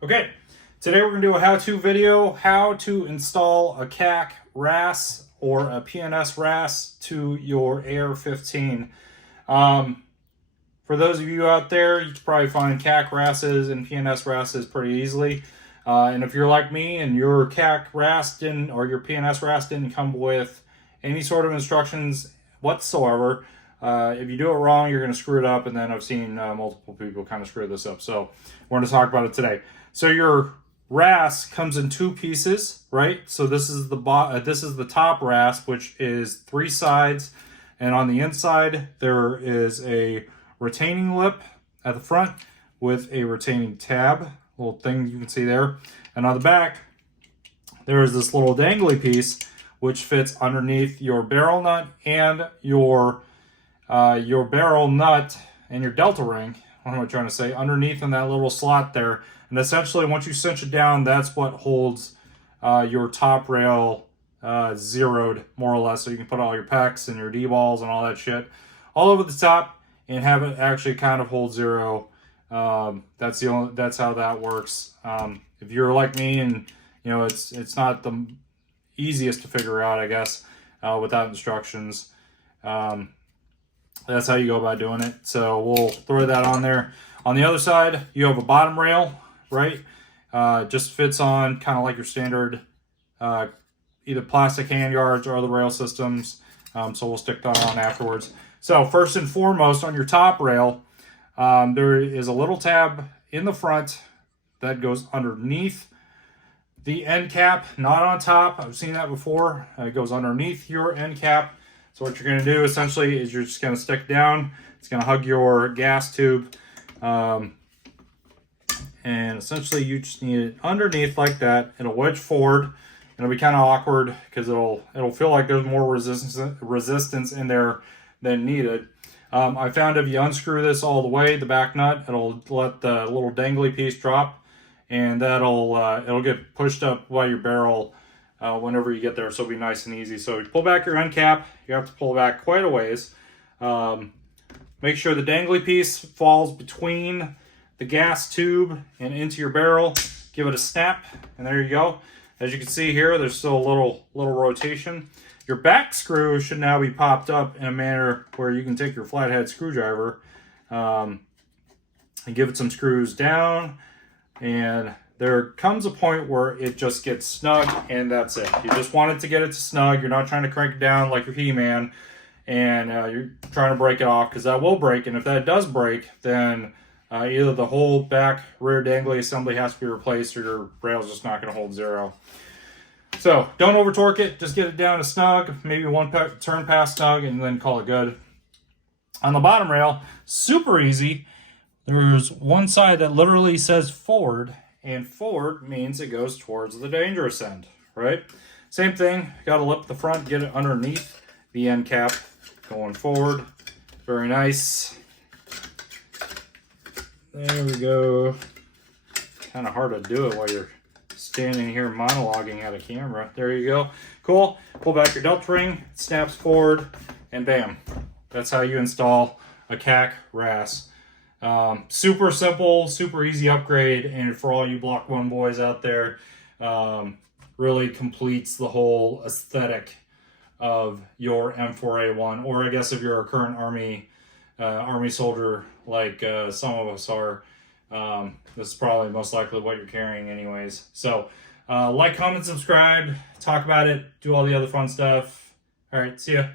Okay, today we're going to do a how-to video, how to install a KAC RAS or a PNS RAS to your AR-15. For those of you out there, you can probably find KAC RASs and PNS RASs pretty easily. And if you're like me and your KAC RAS didn't, or your PNS RAS didn't come with any sort of instructions whatsoever, if you do it wrong, you're going to screw it up, and then I've seen multiple people kind of screw this up. So we're going to talk about it today. So your RAS comes in two pieces, right? So this is the top RAS, which is 3 sides, and on the inside there is a retaining lip at the front with a retaining tab, little thing you can see there, and on the back there is this little dangly piece which fits underneath your barrel nut and your barrel nut and your delta ring. What am I trying to say? Underneath in that little slot there. And essentially, once you cinch it down, that's what holds your top rail zeroed, more or less. So you can put all your pecs and your D-balls and all that shit all over the top and have it actually kind of hold zero. That's how that works. If you're like me and you know it's not the easiest to figure out, I guess, without instructions. That's how you go about doing it. So we'll throw that on there. On the other side, you have a bottom rail, right? Just fits on kind of like your standard either plastic handguards or other rail systems. So we'll stick that on afterwards. So first and foremost, on your top rail, there is a little tab in the front that goes underneath the end cap, not on top. I've seen that before. It goes underneath your end cap. So what you're going to do essentially is you're just going to stick down. It's going to hug your gas tube. And essentially you just need it underneath like that. It'll wedge forward. It'll be kind of awkward because it'll feel like there's more resistance in there than needed. I found if you unscrew this all the way, the back nut, it'll let the little dangly piece drop, and it'll get pushed up by your barrel whenever you get there, so it'll be nice and easy. So you pull back your end cap. You have to pull back quite a ways. Make sure the dangly piece falls between the gas tube and into your barrel. Give it a snap, and there you go. As you can see here, there's still a little rotation. Your back screw should now be popped up in a manner where you can take your flathead screwdriver and give it some screws down, and there comes a point where it just gets snug, and that's it. You just want it to get it to snug. You're not trying to crank it down like your He-Man, and you're trying to break it off, because that will break. And if that does break, then either the whole back rear dangly assembly has to be replaced, or your rail's just not going to hold zero. So don't over torque it. Just get it down to snug, maybe one turn past snug, and then call it good. On the bottom rail, super easy. There's one side that literally says forward, and forward means it goes towards the dangerous end, right? Same thing, got to lip the front, get it underneath the end cap, going forward. Very nice. There we go. Kind of hard to do it while you're standing here monologuing at a camera. There you go. Cool. Pull back your delta ring, it snaps forward, and bam. That's how you install a KAC RAS. Super simple, super easy upgrade, and for all you Block 1 boys out there, really completes the whole aesthetic of your M4A1, or I guess if you're a current Army soldier like some of us are, this is probably most likely what you're carrying anyways. So like, comment, subscribe, talk about it, do all the other fun stuff. All right, see ya.